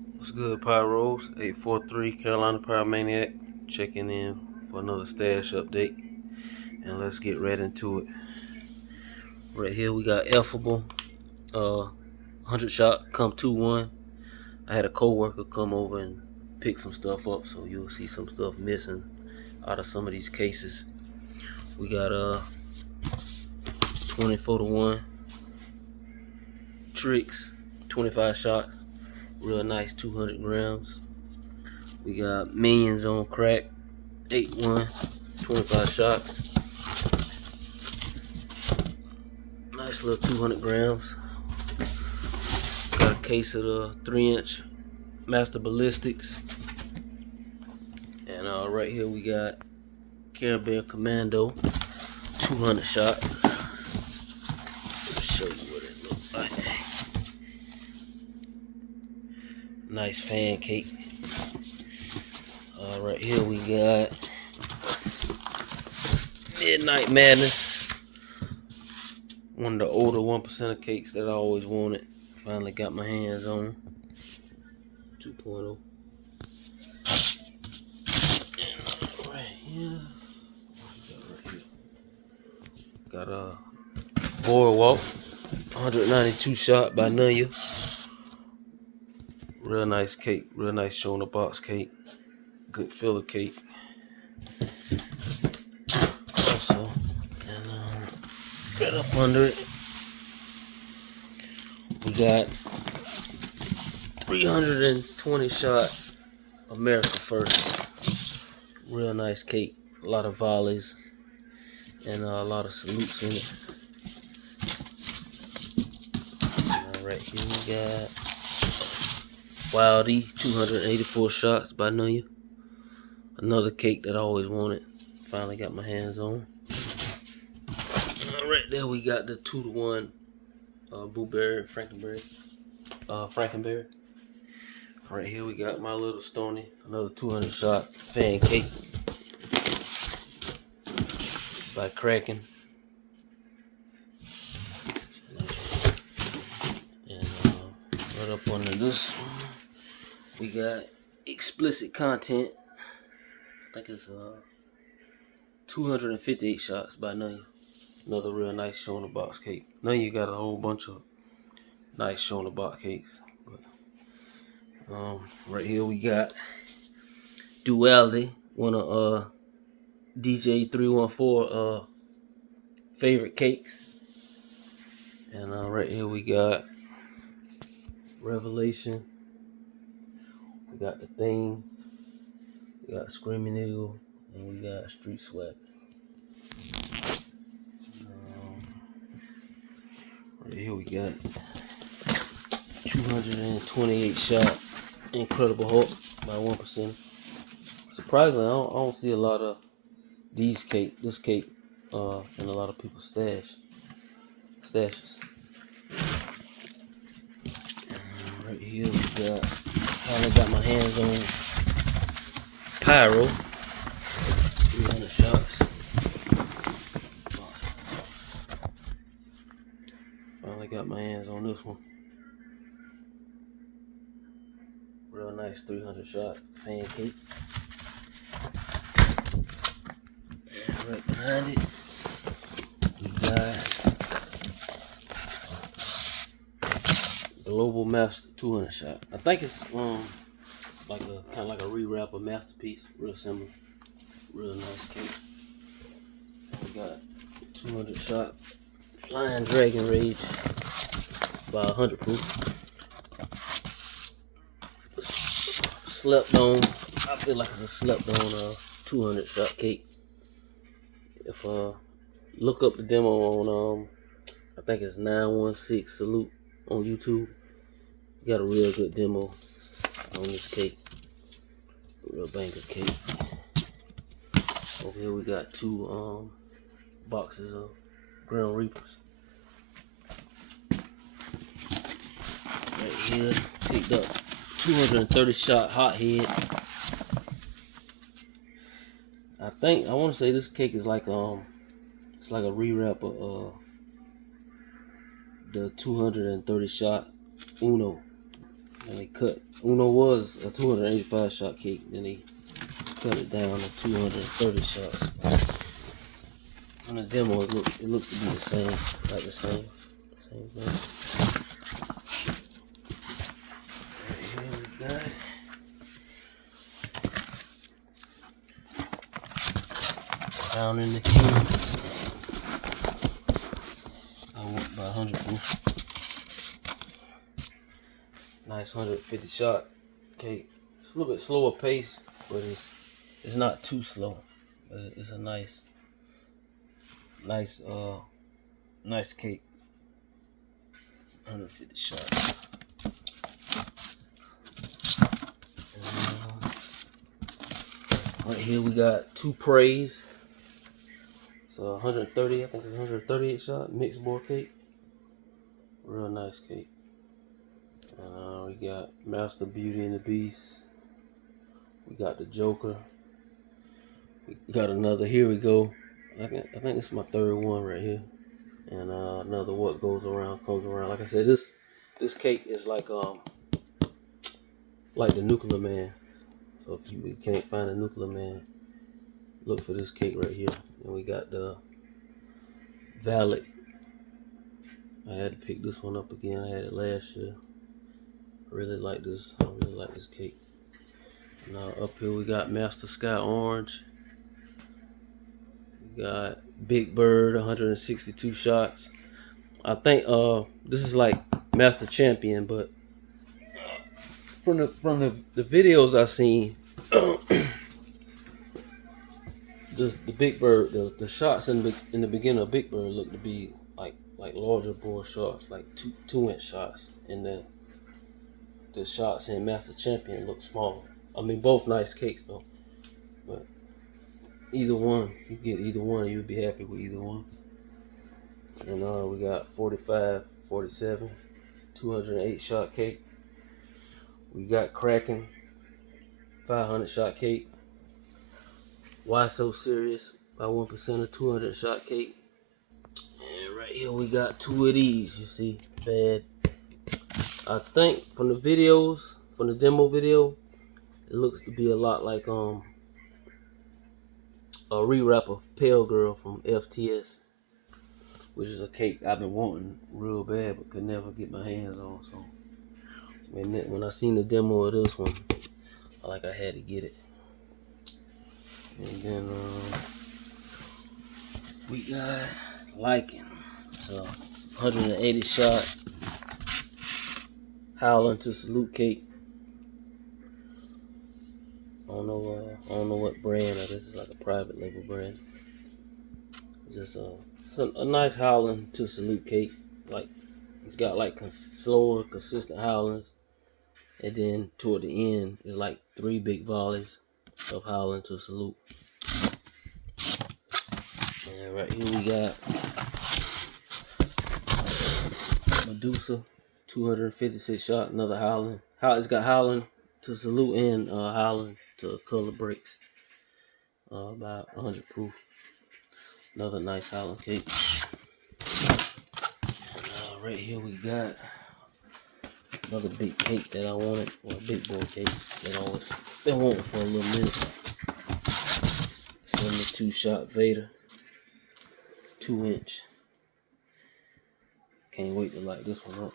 What's good, Pyros? 843 Carolina Pyromaniac checking in for another stash update. And let's get right into it. Right here we got Effable, 100 shot, come 2-1. I had a co-worker come over and pick some stuff up, so you'll see some stuff missing out of some of these cases. We got 24 to 1 tricks, 25 shots, real nice 200 grams. We got Minions on crack, 8-1, 25 shots. Nice little 200 grams. Got a case of the 3-inch Master Ballistics. And right here we got Caribbean Commando 200 shot. Let me show you what it looks like. Nice fan cake. Right here we got Midnight Madness. One of the older 1% cakes that I always wanted. Finally got my hands on. 2.0. And right here. Got a Boardwalk 192 shot by Nunya. Real nice cake. Real nice show in the box cake. Good filler cake. Also, and right up under it, we got 320 shot America First. Real nice cake. A lot of volleys and a lot of salutes in it. Right here we got Wildy 284 shots by Nunya. Another cake that I always wanted. Finally got my hands on. Right there we got the 2-1 Blueberry Frankenberry. Right here we got my little Stony, another 200 shot fan cake by Kraken. And right up under this one, we got explicit content. I think it's 258 shots by Nunya. Another real nice show in the box cake. Nunya got a whole bunch of nice show in the box cakes. But, right here we got Duality, one of DJ 314 favorite cakes. And right here we got Revelation. We got The Thing. We got Screaming Eagle. And we got Street Sweat. Right here we got 228 shot Incredible Hulk by 1%. Surprisingly, I don't see a lot of this cake in a lot of people's stashes. And right here we finally got my hands on Pyro, 300 shots. Finally got my hands on this one. Real nice 300 shot fan cake. And right behind it, we got Global Master 200 shot. I think it's like a kind of like a rewrap of Masterpiece, real similar, real nice cake. And we got 200 shot Flying Dragon Rage by 100 proof. Slept on. I feel like it's a slept on 200 shot cake. If look up the demo on I think it's 916 Salute on YouTube. You got a real good demo on this cake. Real banger cake. Over here we got 2 boxes of Ground Reapers. Right here, picked up 230 shot Hothead. I want to say this cake is like it's like a rewrap of the 230 shot Uno. And they cut. Uno was a 285 shot cake. Then they cut it down to 230 shots. On the demo, it looks to be the same, like the same thing. Right here we got down in the can. I went by 100 proof. Nice 150 shot cake. It's a little bit slower pace, but it's not too slow. But it's a nice cake. 150 shots. Right here we got two praise. So 130, I think it's 138 shot mixed board cake. Real nice cake. We got Master Beauty and the Beast. We got the Joker. We got another. Here we go. I think this is my third one right here. And another what goes around comes around. Like I said, this cake is like the Nuclear Man. So if you can't find a Nuclear Man, look for this cake right here. And we got the Valet. I had to pick this one up again. I had it last year. I really like this. I really like this cake. Now up here we got Master Sky Orange. We got Big Bird, 162 shots. I think this is like Master Champion, but from the videos I seen, the Big Bird, the shots in the beginning of Big Bird look to be like larger bore shots, like 2-inch shots, and the shots in Master Champion look smaller. I mean, both nice cakes though, but either one, you get either one, you'd be happy with either one. And we got 45, 47, 208 shot cake. We got Kraken, 500 shot cake. Why So Serious, by 1% of 200 shot cake. And right here we got two of these, you see, bad. I think from the videos, from the demo video, it looks to be a lot like a rewrap of Pale Girl from FTS, which is a cake I've been wanting real bad but could never get my hands on. So when I seen the demo of this one, I had to get it. And then we got Liking, so 180 shot Howling to Salute cake. I don't know what brand. I guess it's like a private label brand. Just a nice Howling to Salute cake. Like it's got like slower, consistent howlings, and then toward the end is like 3 big volleys of Howling to Salute. And right here we got Medusa, 256 shot, another Howling. It's got Howling to Salute and Howling to Color Breaks. About 100 proof. Another nice Howling cake. Right here we got another big cake that I wanted, or a big boy cake that I always been wanting for a little minute. 72 shot Vader, 2-inch. Can't wait to light this one up.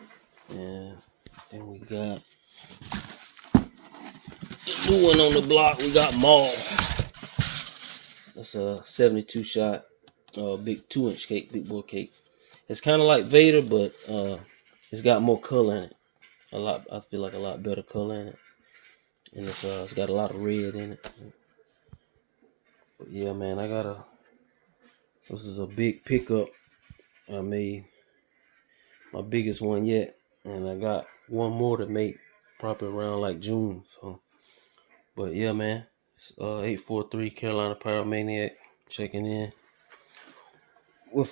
And then we got the new one on the block. We got Maul. That's a 72 shot, big 2-inch cake, big boy cake. It's kind of like Vader, but it's got more color in it. I feel like a lot better color in it, and it's got a lot of red in it. But yeah, man, this is a big pickup. I made my biggest one yet, and I got one more to make probably around like June. So, but yeah, man, 843 Carolina Pyromaniac checking in with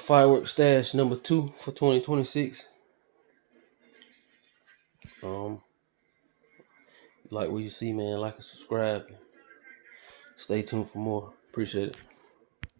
Firework Stash number 2 for 2026. Like what you see, man, like and subscribe. Stay tuned for more. Appreciate it.